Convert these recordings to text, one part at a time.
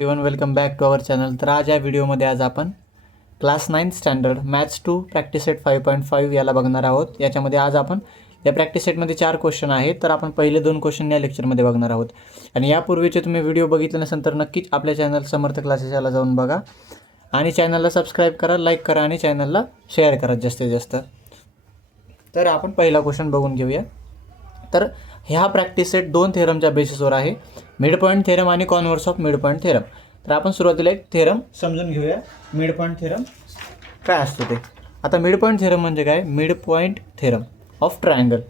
Everyone welcome back to our channel. तर आज या व्हिडिओमध्ये आपण class 9 standard maths 2 practice set 5.5 याला बघणार आहोत. याच्यामध्ये आज आपण या प्रॅक्टिस सेटमध्ये 4 क्वेश्चन आहेत. तर आपण पहिले 2 क्वेश्चन या लेक्चरमध्ये बघणार आहोत. आणि यापूर्वीचे तुम्ही व्हिडिओ बघितले नसेल तर नक्कीच आपल्या चॅनल समर्थ क्लासेस याला जाऊन बघा आणि चॅनलला सबस्क्राईब करा, लाईक करा आणि चॅनलला शेअर करा जास्तीत जास्त. तर आपण पहिला क्वेश्चन बघून घेऊया. तर ह्या प्रॅक्टिस सेट 2 थेरमच्या बेसिसवर आहे, मिड पॉईंट थेरम आणि converse of mid point theorem. तर आपण सुरुवातीला एक थेरम समजून घेऊया, मिड पॉईंट थेरम काय असतो ते. आता मिड पॉईंट थेरम म्हणजे काय? Mid point theorem of triangle.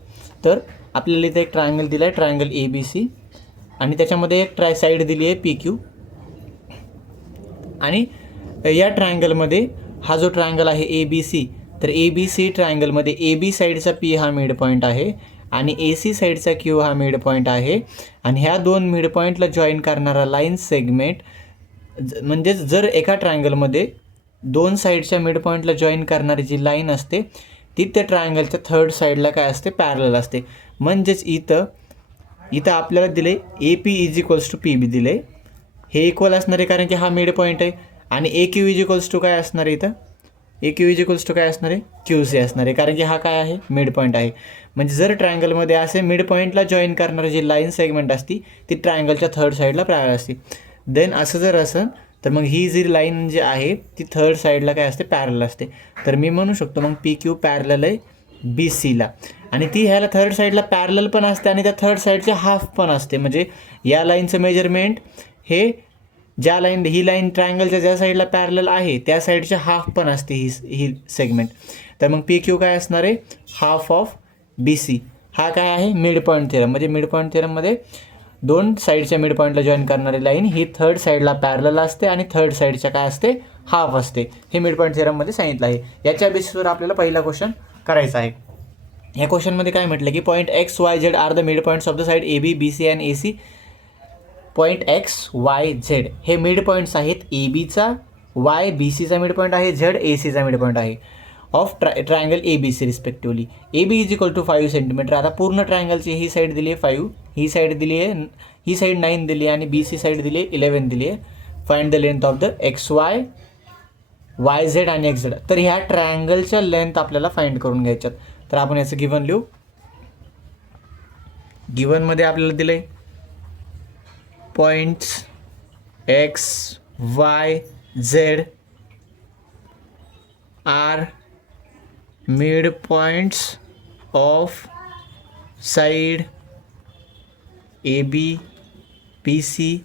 तर आपल्याला इथे एक ट्रायंगल दिला आहे, ट्रायंगल ABC, आणि त्याच्यामध्ये एक साईड दिली आहे PQ. आणि या ट्रायंगलमध्ये हा जो ट्रायंगल आहे ABC, तर ABC ट्रायंगलमध्ये AB साईडचा P हा मिड पॉईंट आहे आणि AC साईडचा Q हा मिड पॉईंट आहे. आणि ह्या दोन मिड पॉईंटला जॉईन करणारा लाईन सेगमेंट, म्हणजे जर एका ट्रायंगलमध्ये दोन साईडच्या मिड पॉईंटला जॉईन करणारी जी लाईन असते ती त्या ट्रायंगलच्या थर्ड साईडला काय असते? पॅरलल असते. म्हणजेच इथं आपल्याला दिले AP = PB दिले, हे इक्वल असणार आहे कारण की हा मिड पॉईंट आहे. आणि AQ = काय असणार आहे? इथं AQ काय असणार आहे? QC असणार आहे कारण की हा काय आहे? मिड पॉईंट आहे. म्हणजे जर ट्रायंगलमध्ये असे मिड पॉईंटला जॉईन करणारी जी लाईन सेगमेंट असती ती ट्रायंगलच्या थर्ड साईडला पॅरलल असते. देन असं जर असेल तर मग ही जी लाईन जी आहे ती थर्ड साईडला काय असते? पॅरलल असते. तर मी म्हणू शकतो मग PQ पॅरलल आहे BCला, आणि ती ह्याला थर्ड साईडला पॅरलल पण असते आणि त्या थर्ड साईडचे हाफ पण असते. म्हणजे या लाईनचं मेजरमेंट हे ही लाईन ट्रायंगलच्या ज्या साईडला पॅरलल आहे त्या साईडच्या हाफ पण असते ही सेगमेंट. तर मग PQ काय असणार आहे? Half of BC. हा काय आहे? Mid point theorem. म्हणजे मिड पॉईंट थेरममध्ये दोन साईडच्या मिड पॉईंटला जॉईन करणारी लाईन ही थर्ड साईडला पॅरलल असते आणि थर्ड साईडच्या काय असते? हाफ असते. हे मिड पॉईंट थेरममध्ये सांगितलं आहे. याच्या बेसिसवर आपल्याला पहिला क्वेश्चन करायचा आहे. या क्वेश्चनमध्ये काय म्हटलं की point XYZ are the mid points of the side AB BC and AC. Point XYZ हे मिड पॉईंट्स आहेत. ABचा Y BCचा मिड पॉईंट आहे, Z ACचा मिड पॉईंट आहे of triangle ABC respectively. AB = 5 centimetre. आता पूर्ण ट्रायंगलची ही साईड दिली आहे 5, ही साईड दिली आहे, ही साईड 9 दिली आहे आणि BC साईड दिली आहे 11 दिली आहे. Find the length of the XY YZ आणि XZ. तर ह्या ट्रायंगलच्या लेंथ आपल्याला फाइंड करून घ्यायच्यात. तर आपण याचं गिवन लिहू. गिवनमध्ये आपल्याला दिलं आहे points XYZ are mid points of side AB BC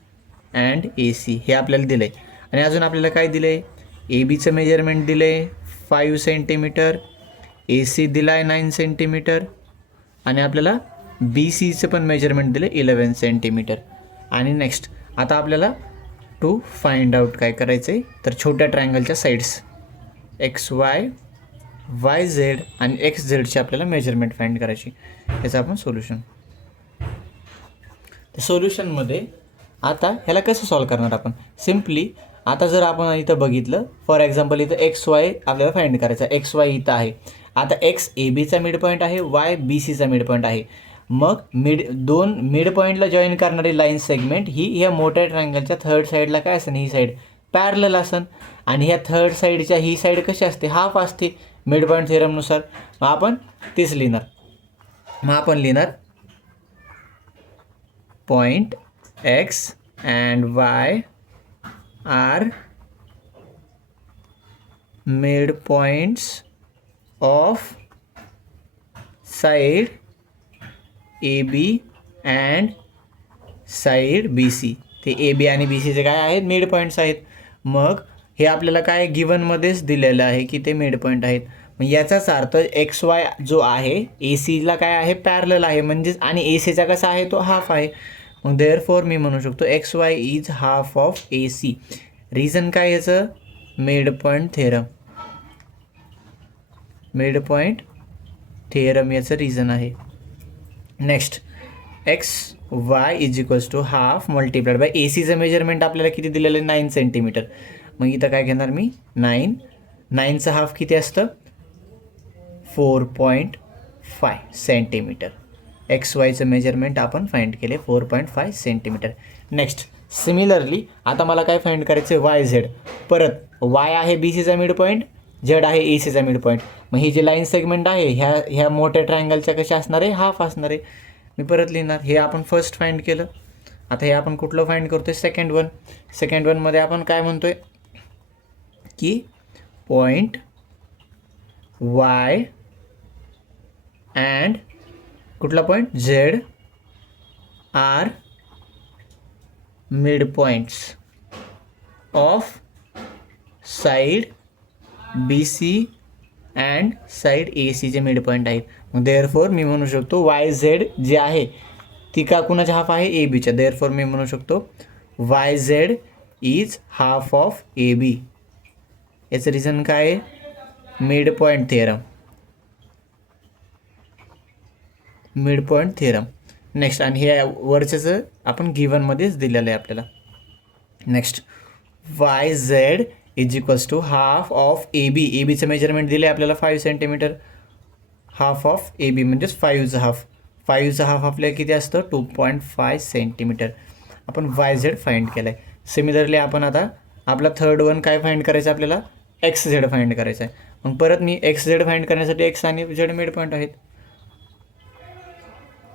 and AC हे आपल्याला दिलं आहे. आणि अजून आपल्याला काय दिलं आहे? ABचं मेजरमेंट दिलं आहे 5 सेंटीमीटर, AC दिला आहे 9 सेंटीमीटर आणि आपल्याला BCचं पण मेजरमेंट दिलं 11 सेंटीमीटर. आणि नेक्स्ट आता आपल्याला टू फाइंड आउट काय करायचं आहे, तर छोट्या ट्रायंगलच्या साईड्स XY YZ आणि XZची आपल्याला मेजरमेंट फाइंड करायची. याचं आपण सोल्युशन. सोल्युशनमध्ये आता ह्याला कसं सॉल्व करणार आपण? सिम्पली आता जर आपण इथं बघितलं, फॉर एक्झाम्पल इथं XY आपल्याला फाइंड करायचा. XY इथं आहे. आता X ABचा मिड पॉईंट आहे, Y BCचा मिड पॉईंट आहे. मग दोन मिड पॉईंटला जॉईन करणारी लाईन सेगमेंट ही ह्या मोठ्या ट्रायंगलच्या थर्ड साईडला काय असेल? ही साईड पॅरलल असेल. आणि ह्या थर्ड साईडच्या ही साईड कशी असते? हाफ असते मिड पॉईंट थेरमनुसार. मग आपण तेच लिहिणार. मग आपण लिहिणार point X and Y are mid points of side AB and side BC. ते AB आणि BCचे काय आहेत? मिड पॉईंट्स आहेत. मग हे आपल्याला काय गिवनमध्येच दिलेलं आहे की ते मिड पॉईंट आहेत. मग याचाच अर्थ XY जो आहे ACला काय आहे? पॅरलल आहे. म्हणजेच आणि ACचा कसा आहे? तो हाफ आहे. मग देअरफॉर मी म्हणू शकतो XY is half of AC. Reason काय याचं? Mid point theorem. Mid point theorem याचं रिझन आहे. Next XY = half multiplied by ACचं मेजरमेंट आपल्याला किती दिलेलं आहे? 9 सेंटीमीटर. मग इथं काय घेणार मी? 9चं हाफ किती असतं? 4.5 सेंटीमीटर. XYचं मेजरमेंट आपण फाइंड केले 4.5 सेंटीमीटर. नेक्स्ट सिमिलरली आता मला काय फाइंड करायचं आहे, वाय झेड. परत वाय आहे बी सीचा मिड पॉईंट, झेड आहे ए सीचा मिड पॉईंट. मग ही जी लाईन सेगमेंट आहे ह्या मोठ्या ट्रायंगलच्या कशा असणार आहे, हाफ असणार आहे. मी परत लिहिणार, हे आपण फर्स्ट फाइंड केलं. आता हे आपण कुठलं फाइंड करतो आहे, सेकंड वन. सेकंड वनमध्ये आपण काय म्हणतो आहे की पॉईंट वाय अँड कुठला point Z are mid points of side B C and side A सीचे मिड पॉईंट आहेत. मग देअरफॉर मी म्हणू शकतो वाय झेड जे आहे ती का कुणाच्या हाफ आहे, ए बीच्या. देअरफॉर मी म्हणू शकतो Y Z is half of A B. याचं रिझन काय आहे, mid point theorem. Mid point theorem. Next, आणि हे वरच्याचं आपण गिवनमध्येच दिलेलं आहे आपल्याला. Next, Y Z is equals to half of A B. A बीचं मेजरमेंट दिलं आहे आपल्याला 5 centimetre. Half of A B म्हणजेच 5चं हाफ. 5चं हाफ आपल्याला किती असतं, 2.5 सेंटीमीटर. आपण वाय झेड फाइंड केलं आहे. सिमिलरली आपण आता आपला थर्ड वन काय फाइंड करायचं आपल्याला, एक्स झेड फाइंड करायचं आहे. मग परत मी एक्स झेड फाइंड करण्यासाठी एक्स आणि झेड मिड पॉईंट आहेत.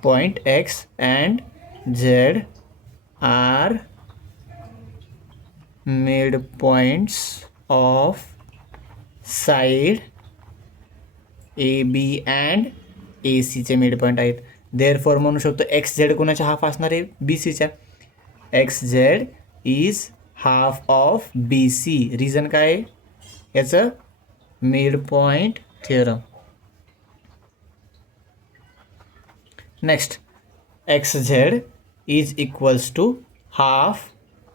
Point X and Z are midpoints of side A B and A सीचे मिड पॉईंट आहेत. देअरफॉर म्हणू शकतो एक्स झेड कोणाच्या हाफ असणार आहे, बी सीच्या. X Z is half of B C. Reason काय आहे याचं, mid point theorem. Next, X Z is equals to half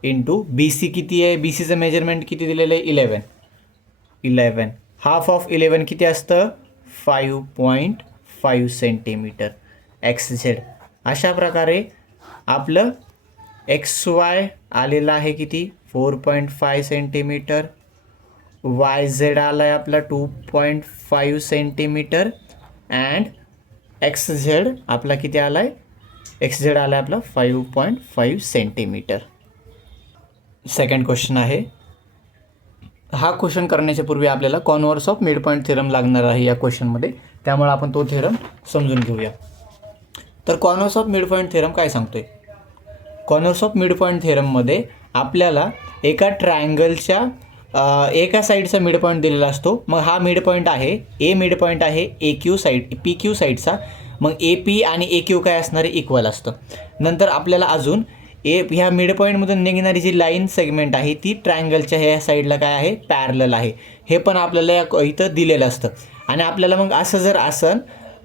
into B C किती आहे, बी सीचं मेजरमेंट किती दिलेलं आहे, 11. हाफ ऑफ 11 किती असतं, 5.5 सेंटीमीटर. एक्स झेड अशा प्रकारे आपलं एक्स वाय आलेलं आहे किती, 4.5 सेंटीमीटर. वाय झेड आला आहे आपला 2.5 सेंटीमीटर. अँड एक्स झेड आपला किती आला आहे, एक्स झेड आला आहे आपला 5.5 सेंटीमीटर. सेकंड क्वेश्चन आहे. हा क्वेश्चन करण्याच्या पूर्वी आपल्याला converse of mid point theorem लागणार आहे या क्वेश्चनमध्ये. त्यामुळे आपण तो थिअरम समजून घेऊया. तर converse of mid point theorem काय सांगतोय, कॉन्व्हर्स ऑफ मिड पॉईंट थिअरममध्ये आपल्याला एका ट्रायंगलच्या एका साईडचा मिड पॉईंट दिलेला असतो. मग हा मिड पॉईंट आहे, ए मिड पॉईंट आहे ए क्यू साईड, पी क्यू साईडचा. मग ए पी आणि ए क्यू काय असणार आहे, इक्वल असतं. नंतर आपल्याला अजून ह्या मिड पॉईंटमधून निघणारी जी लाईन सेगमेंट आहे ती ट्रायंगलच्या ह्या साईडला काय आहे, पॅरलल आहे. हे पण आपल्याला इथं दिलेलं असतं. आणि आपल्याला मग असं जर असन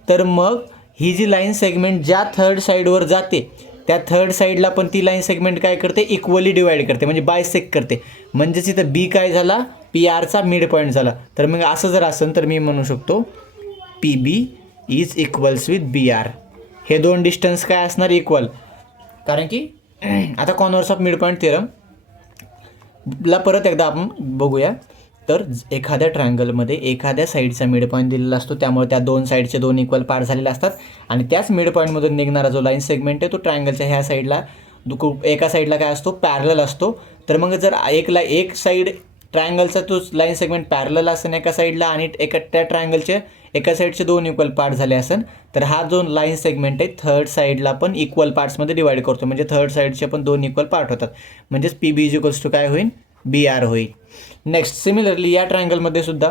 तर मग ही जी लाईन सेगमेंट ज्या थर्ड साईडवर जाते त्या थर्ड साईडला पण ती लाईन सेगमेंट काय करते, इक्वली डिवाईड करते, म्हणजे बायसेक्ट करते. म्हणजेच इथं बी काय झाला, पी आरचा मिड पॉईंट झाला. तर मग असं जर असेल तर मी म्हणू शकतो P B is equals with B R. हे दोन डिस्टन्स काय असणार, इक्वल. कारण की आता कॉन्व्हर्स ऑफ मिड पॉईंट थिअरमला परत एकदा आपण बघूया. तर एखाद्या ट्रायंगलमध्ये एखाद्या साईडचा मिड पॉईंट दिलेला असतो, त्यामुळे त्या दोन साईडचे दोन इक्वल पार्ट झालेले असतात. आणि त्याच मिड पॉईंटमधून निघणारा जो लाईन सेगमेंट आहे तो ट्रायंगलच्या ह्या साईडला एका साईडला काय असतो, पॅरलल असतो. तर मग जर एक साईड ट्रायंगलचा तो लाईन सेगमेंट पॅरलल असेल एका साईडला आणि त्या ट्रायंगलचे एका साईडचे दोन इक्वल पार्ट झाले असेल तर हा जो लाईन सेगमेंट आहे थर्ड साईडला पण इक्वल पार्ट्समध्ये डिवाईड करतो. म्हणजे थर्ड साईडचे पण दोन इक्वल पार्ट होतात. म्हणजेच P B is equals to काय होईल, बी आर होईल. नेक्स्ट, सिमिलरली या ट्रायंगलमध्ये सुद्धा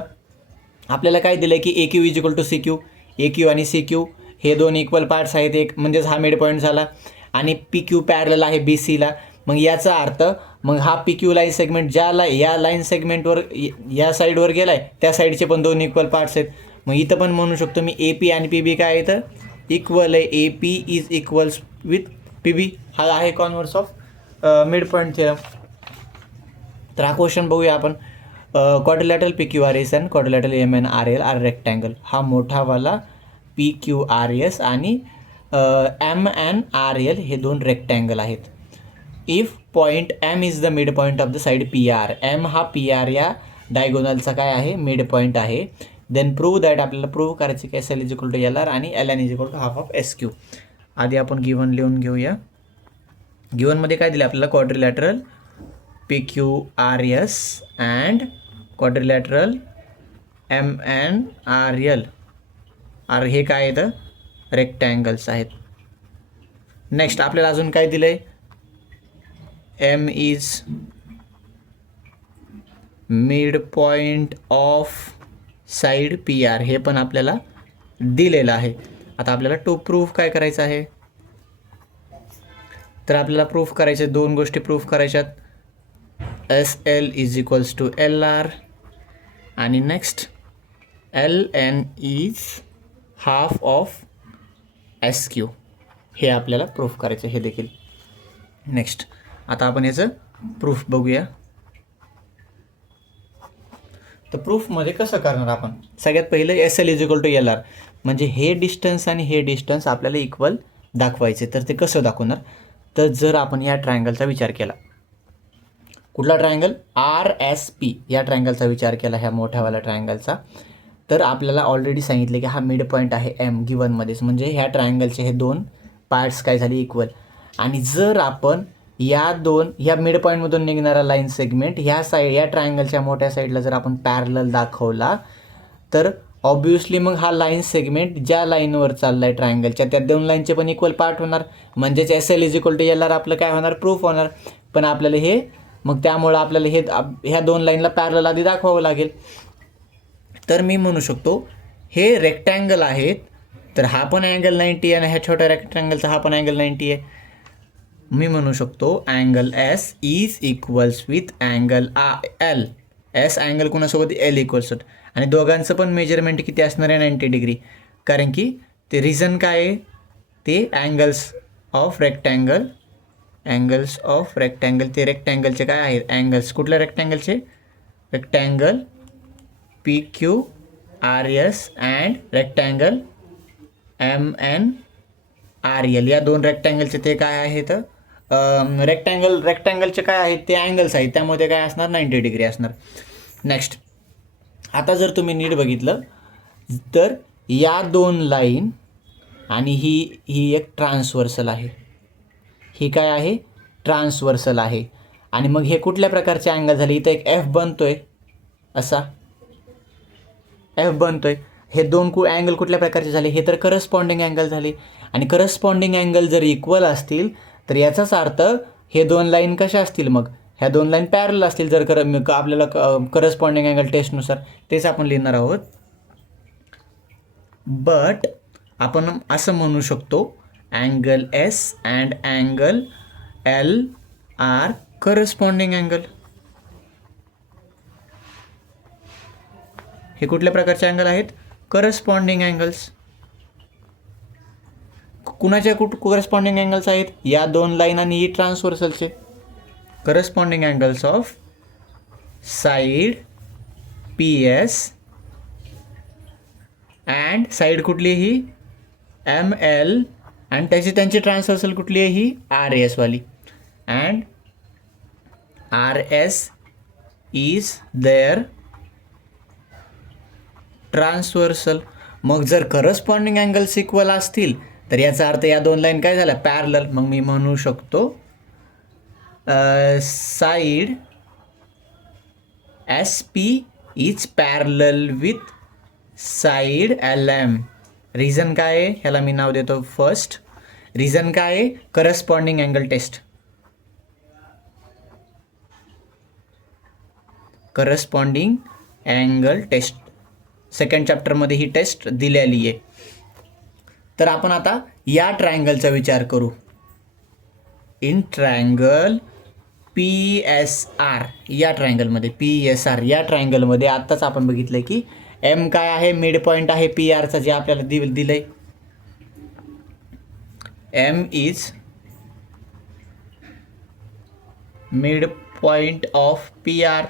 आपल्याला काय दिलं आहे की A Q is equal to C Q. A Q आणि सी क्यू हे दोन इक्वल पार्ट्स आहेत, एक म्हणजेच हा मिड पॉईंट झाला. आणि पी क्यू पॅरलल आहे बी सीला. मग याचा अर्थ मग हा पी क्यू लाईन सेगमेंट या लाईन सेगमेंटवर या साईडवर गेला आहे त्या साईडचे पण दोन इक्वल पार्ट्स आहेत. मग इथं पण म्हणू शकतो मी ए पी आणि पी बी काय इथं इक्वल आहे. A P is equals with P B. हा आहे converse of mid point theorem. तर हा क्वेश्चन बघूया आपण. Quadrilateral P Q R S and quadrilateral M N R L are rectangle. हा मोठावाला पी क्यू आर एस आणि एम एन आर एल हे दोन रेक्टँगल आहेत. If point M is the mid point of the side P R. M हा P R या डायगोनलचा काय आहे, मिड पॉईंट आहे. Then prove that. आपल्याला प्रूव्ह करायचे की S L is equal to L R आणि L N is equal to half of S Q. आधी आपण गिव्हन लिहून घेऊया. गिवनमध्ये काय दिले आपल्याला, quadrilateral PQRS and quadrilateral MNRL. हे काय आहेत, रेक्टँगल्स आहेत. नेक्स्ट आपल्याला अजून काय दिलं आहे, M is mid point of side PR, हे पण आपल्याला दिलेलं आहे. आता आपल्याला टू प्रूफ काय करायचं आहे, तर आपल्याला प्रूफ करायचे, दोन गोष्टी प्रूफ करायच्यात. SL is equals to LR आणि next LN is half of SQ, हे आपल्याला प्रूफ करायचं, हे देखील. नेक्स्ट आता आपण याचं प्रूफ बघूया. तर प्रूफमध्ये कसं करणार आपण, सगळ्यात पहिलं SL is equal to LR, म्हणजे हे डिस्टन्स आणि हे डिस्टन्स आपल्याला इक्वल दाखवायचे. तर ते कसं दाखवणार, तर जर आपण या ट्रायंगलचा विचार केला, कुठला ट्रायंगल, RSP या ट्रायंगलचा विचार केला, ह्या मोठ्यावाल्या ट्रायंगलचा, तर आपल्याला ऑलरेडी सांगितले की हा मिड पॉईंट आहे M गिवनमध्येच, म्हणजे ह्या ट्रायंगलचे हे दोन पार्ट्स काय झाले, इक्वल. आणि जर आपण ह्या मिड पॉईंटमधून निघणारा लाईन सेगमेंट या ट्रायंगलच्या मोठ्या साईडला जर आपण पॅरलल दाखवला, तर ऑब्वियसली मग हा लाईन सेगमेंट ज्या लाईनवर चालला आहे ट्रायंगलच्या, त्या दोन लाईनचे पण इक्वल पार्ट होणार, म्हणजेच SL is equal to LR आपलं काय होणार, प्रूफ होणार. पण आपल्याला हे, मग त्यामुळं आपल्याला ह्या दोन लाईनला पॅरलल आधी दाखवावं लागेल. तर मी म्हणू शकतो हे रेक्टँगल आहेत, तर हा पण अँगल 90 आहे आणि ह्या छोट्या रेक्टँगलचा हा पण अँगल 90 आहे. मी म्हणू शकतो angle S is equals with angle L. S angle कोणासोबत, L इक्वल्स, आणि दोघांचं पण मेजरमेंट किती असणार आहे, 90 डिग्री. कारण की ते रिझन काय आहे, ते अँगल्स ऑफ रेक्टँगल, ते रेक्टँगलचे काय आहेत, अँगल्स, कुठल्या रेक्टँगलचे, rectangle PQRS and rectangle MNRL, या दोन रेक्टँगलचे ते काय आहेत, रेक्टँगलचे काय आहेत, ते अँगल्स आहेत, त्यामध्ये काय असणार, 90 डिग्री असणार. नेक्स्ट आता जर तुम्ही नीट बघितलं, तर या दोन लाईन आणि ही एक ट्रान्सवर्सल आहे, ही काय आहे, ट्रान्सवर्सल आहे. आणि मग हे कुठल्या प्रकारचे अँगल झाले, इथं एक F बनतोय, असा F बनतोय. हे दोन अँगल कुठल्या प्रकारचे झाले, हे तर करस्पॉन्डिंग अँगल झाले. आणि करस्पॉन्डिंग अँगल जर इक्वल असतील, तर याचाच अर्थ हे दोन लाईन कशा असतील, मग ह्या दोन लाईन पॅरल असतील. जर आपल्याला करस्पॉन्डिंग अँगल टेस्टनुसार तेच आपण लिहिणार आहोत. बट आपण असं म्हणू शकतो, angle S and angle L are corresponding angle. हे कुठल्या प्रकारचे अँगल आहेत, करस्पॉन्डिंग अँगल्स. कुणाच्या करस्पॉन्डिंग अँगल्स आहेत, या दोन लाईन आणि ही ट्रान्सवर्सलचे corresponding angles of side PS and side कुठली, ही ML, आणि त्यांची ट्रान्सवर्सल कुठली आहे, ही RS वाली. And RS is their transversal. मग जर करस्पॉन्डिंग अँगल्स इक्वल असतील, तर याचा अर्थ या दोन लाईन काय झाल्या, पॅरलल. मग मी म्हणू शकतो side SP is parallel with side LM. Reason काय आहे, ह्याला मी नाव देतो फर्स्ट. रिझन काय आहे, corresponding angle test. Corresponding angle test second चॅप्टरमध्ये ही टेस्ट दिलेली आहे. तर आपण आता या ट्रायंगलचा विचार करू. इन ट्रायंगल PSR, या ट्रायंगलमध्ये PSR या ट्रायंगलमध्ये आत्ताच आपण बघितलं की M काय आहे, मिड पॉईंट आहे PRचा, जे आपल्याला दिलंय. M is mid point of PR,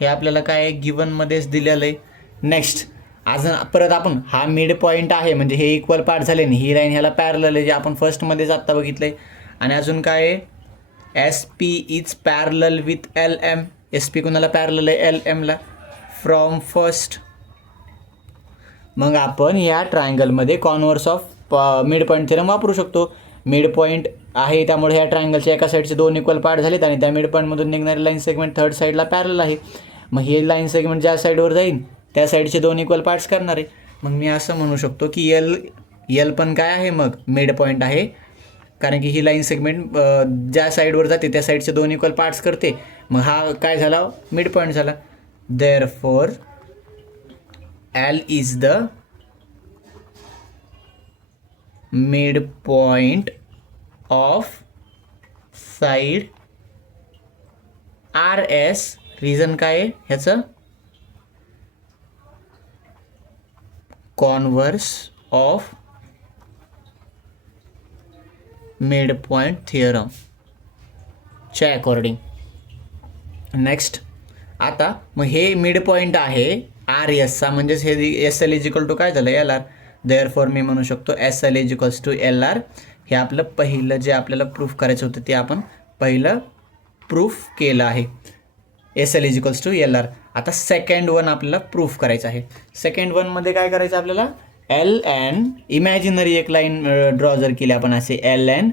हे आपल्याला काय गिवनमध्येच दिलेलं आहे. नेक्स्ट अजून परत आपण हा मिड पॉईंट आहे, म्हणजे हे इक्वल पार्ट झाले नाही, ही लाईन ह्याला पॅरलल आहे, जे आपण फर्स्टमध्येच आत्ता बघितलं आहे. आणि अजून काय आहे, SP is parallel with LM. SP कुणाला पॅरलल आहे, LMला, फ्रॉम फर्स्ट. मग आपण या ट्रायंगलमध्ये converse of mid point theorem वापरू शकतो. मिड पॉईंट आहे, त्यामुळे ह्या ट्रायंगलच्या एका साईडचे 2 इक्वल पार्ट झालेत आणि त्या मिड पॉईंटमधून निघणारी लाईन सेगमेंट थर्ड साईडला पॅरल आहे. मग हे लाईन सेगमेंट ज्या साईडवर जाईल त्या साईडचे 2 इक्वल पार्ट्स करणार आहे. मग मी असं म्हणू शकतो की यल पण काय आहे, मग मिड पॉईंट आहे, कारण की ही लाईन सेगमेंट ज्या साईडवर जाते त्या साईडचे 2 इक्वल पार्ट्स करते. मग हा काय झाला, मिड पॉईंट झाला. Therefore L is the mid point of side R S. Reason काय आहे ह्याचं, converse of mid point theorem च्या अकॉर्डिंग. नेक्स्ट आता मग हे मिड पॉइंट आहे आर एसचा, म्हणजेच हे S L is equal to काय झालं, एल आर. देअरफॉर मी म्हणू शकतो S L is equals to L R. हे आपलं पहिलं जे आपल्याला प्रूफ करायचं होतं ते आपण पहिलं प्रूफ केलं आहे, S L is equals to L R. आता सेकंड वन आपल्याला प्रूफ करायचं आहे. सेकंड वनमध्ये काय करायचं आपल्याला, एल एन इमॅजिनरी एक लाईन ड्रॉ जर केली आपण असे, एल एन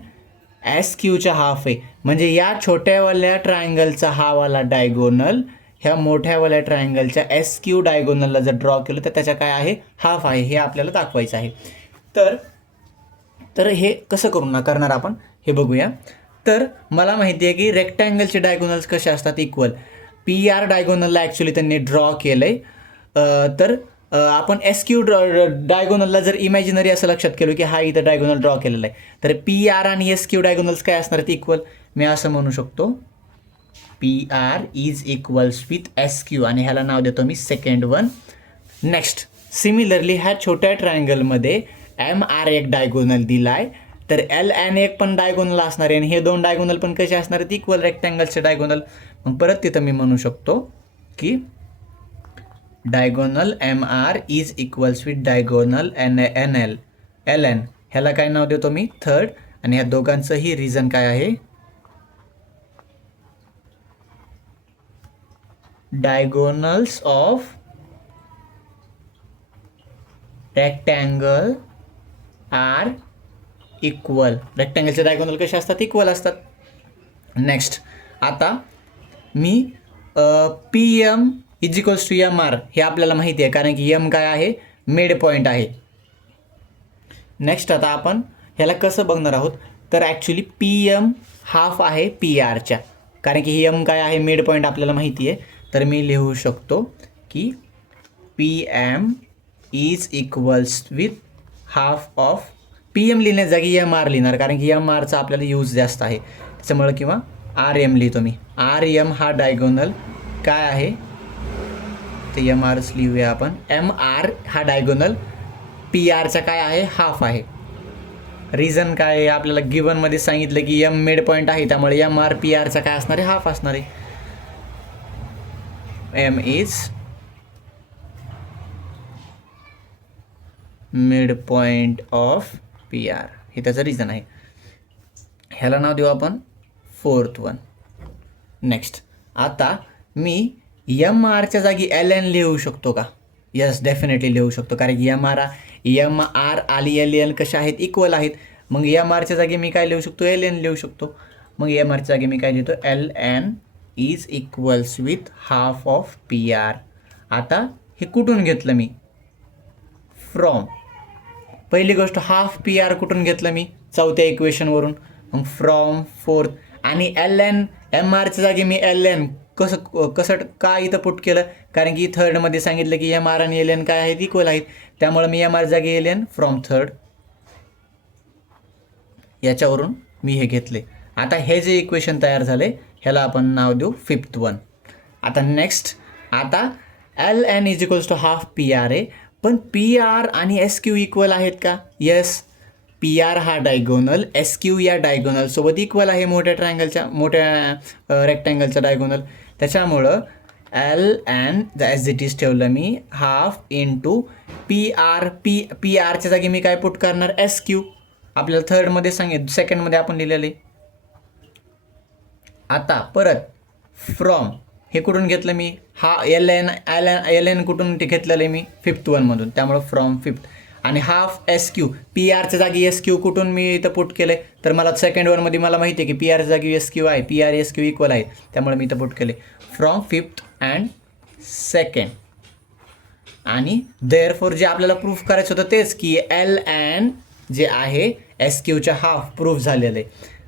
एस क्यूच्या हाफ आहे, म्हणजे या छोट्यावाल्या ट्रायंगलचा हा वाला डायगोनल ह्या मोठ्यावाल्या ट्रायंगलच्या एस क्यू डायगोनलला जर ड्रॉ केलं तर त्याच्या काय आहे, हाफ आहे. हे आपल्याला दाखवायचं आहे. तर हे कसं करणार आपण हे बघूया. तर मला माहिती आहे की रेक्टँगलचे डायगोनल्स कसे असतात, इक्वल. पी आर डायगोनलला ॲक्च्युली त्यांनी ड्रॉ केलं आहे. तर आपण एस क्यू डायगोनलला जर इमॅजिनरी असं लक्षात केलं की हा इथं डायगोनल ड्रॉ केलेला आहे, तर पी आर आणि एस क्यू डायगोनल्स काय असणार आहेत, इक्वल. मी असं म्हणू शकतो P R is equals with S Q आणि ह्याला नाव देतो मी सेकंड वन. नेक्स्ट सिमिलरली ह्या छोट्या ट्रायंगलमध्ये एम आर एक डायगोनल दिला आहे, तर एल एन एक पण डायगोनल असणार आहे आणि हे 2 डायगोनल पण कसे असणार आहेत, इक्वल रेक्टँगलचे डायगोनल. मग परत तिथं मी म्हणू शकतो की diagonal M R is equals with diagonal N L L N. ह्याला काय नाव देतो मी, थर्ड. आणि ह्या दोघांचंही रिझन काय आहे, diagonals of rectangle are equal. रेक्टँगलचे डायगोनल कसे असतात, इक्वल असतात. नेक्स्ट आता मी P M is equals to M R हे आपल्याला माहिती आहे, कारण की एम काय आहे, मिड पॉईंट आहे. नेक्स्ट आता आपण ह्याला कसं बघणार आहोत, तर ॲक्च्युली पी एम हाफ आहे पी आरच्या, कारण की एम काय आहे, मिड पॉईंट आपल्याला माहिती आहे. तर मी लिहू शकतो की P M is equals with half of, P M लिहिण्या जागी एम आर लिहिणार, कारण की एम आरचा आपल्याला यूज जास्त आहे त्याच्यामुळं, किंवा आर एम लिहितो मी. आर एम हा डायगोनल काय आहे, ते एम आरच लिहूया आपण. एम आर हा डायगोनल पी आरचा काय आहे, हाफ आहे. रिझन काय आहे, आपल्याला गिवनमध्ये सांगितलं की एम मिड पॉईंट आहे, त्यामुळे एम आर पी आरचा काय असणार आहे, हाफ असणार आहे. M is mid point of P R, हे त्याचं रिझन आहे. ह्याला नाव देऊ आपण फोर्थ वन. नेक्स्ट आता मी एम आरच्या जागी एल एन लिहू शकतो का, यस डेफिनेटली लिहू शकतो, कारण की एम आर आणि एल एन कशा आहेत, इक्वल आहेत. मग एम आरच्या जागी मी काय लिहू शकतो, एल एन लिहू शकतो. मग एम आरच्या जागी मी काय लिहितो, L N is equals with half of P R. आता हे कुठून घेतलं मी, फ्रॉम. पहिली गोष्ट हाफ पी आर कुठून घेतलं मी, चौथ्या इक्वेशनवरून. मग फ्रॉम फोर्थ. आणि एल एन एम आरच्या जागी मी एल एन कसं का इथं पुट केलं, कारण की थर्डमध्ये सांगितलं की एम आर आणि एल एन काय आहेत, इक्वल आहेत. त्यामुळे मी एम आर जागी एल एन फ्रॉम थर्ड, याच्यावरून मी हे घेतले. आता हे जे इक्वेशन तयार झाले ह्याला आपण नाव देऊ फिफ्थ वन. आता नेक्स्ट, आता L N is equals to half P R आहे, पण पी आर आणि एस क्यू इक्वल आहेत का, येस. पी आर हा डायगोनल एस क्यू या डायगोनल सोबत इक्वल आहे, मोठ्या रेक्टँगलचा डायगोनल. त्याच्यामुळं L N as it is ठेवलं मी, half into P R. P आरच्या जागी मी काय पुट करणार, एस क्यू. आपल्याला थर्डमध्ये सेकंडमध्ये आपण लिहिलेले. आता परत फ्रॉम, हे कुठून घेतलं मी, हा एल एन कुठून ते घेतलेलं आहे मी, फिफ्थ वनमधून, त्यामुळं फ्रॉम फिफ्थ. आणि हाफ एस क्यू, पी आरच्या जागी एस क्यू कुठून मी इथं पुट केलं आहे, तर मला सेकंड वनमध्ये मला माहिती आहे की पी आरच्या जागी एस क्यू आहे, P R S Q equal आहे, त्यामुळे मी इथं पुट केले फ्रॉम फिफ्थ अँड सेकंड. आणि देअरफॉर जे आपल्याला प्रूफ करायचं होतं तेच की एल एन जे आहे एस क्यूच्या हाफ प्रूफ झालेलं आहे.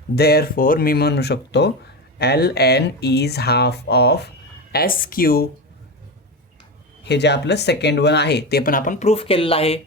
देअरफॉर मी म्हणू शकतो L N is half of S Q. हे जे आपलं सेकंड वन आहे ते पण आपण प्रूफ केलेलं आहे.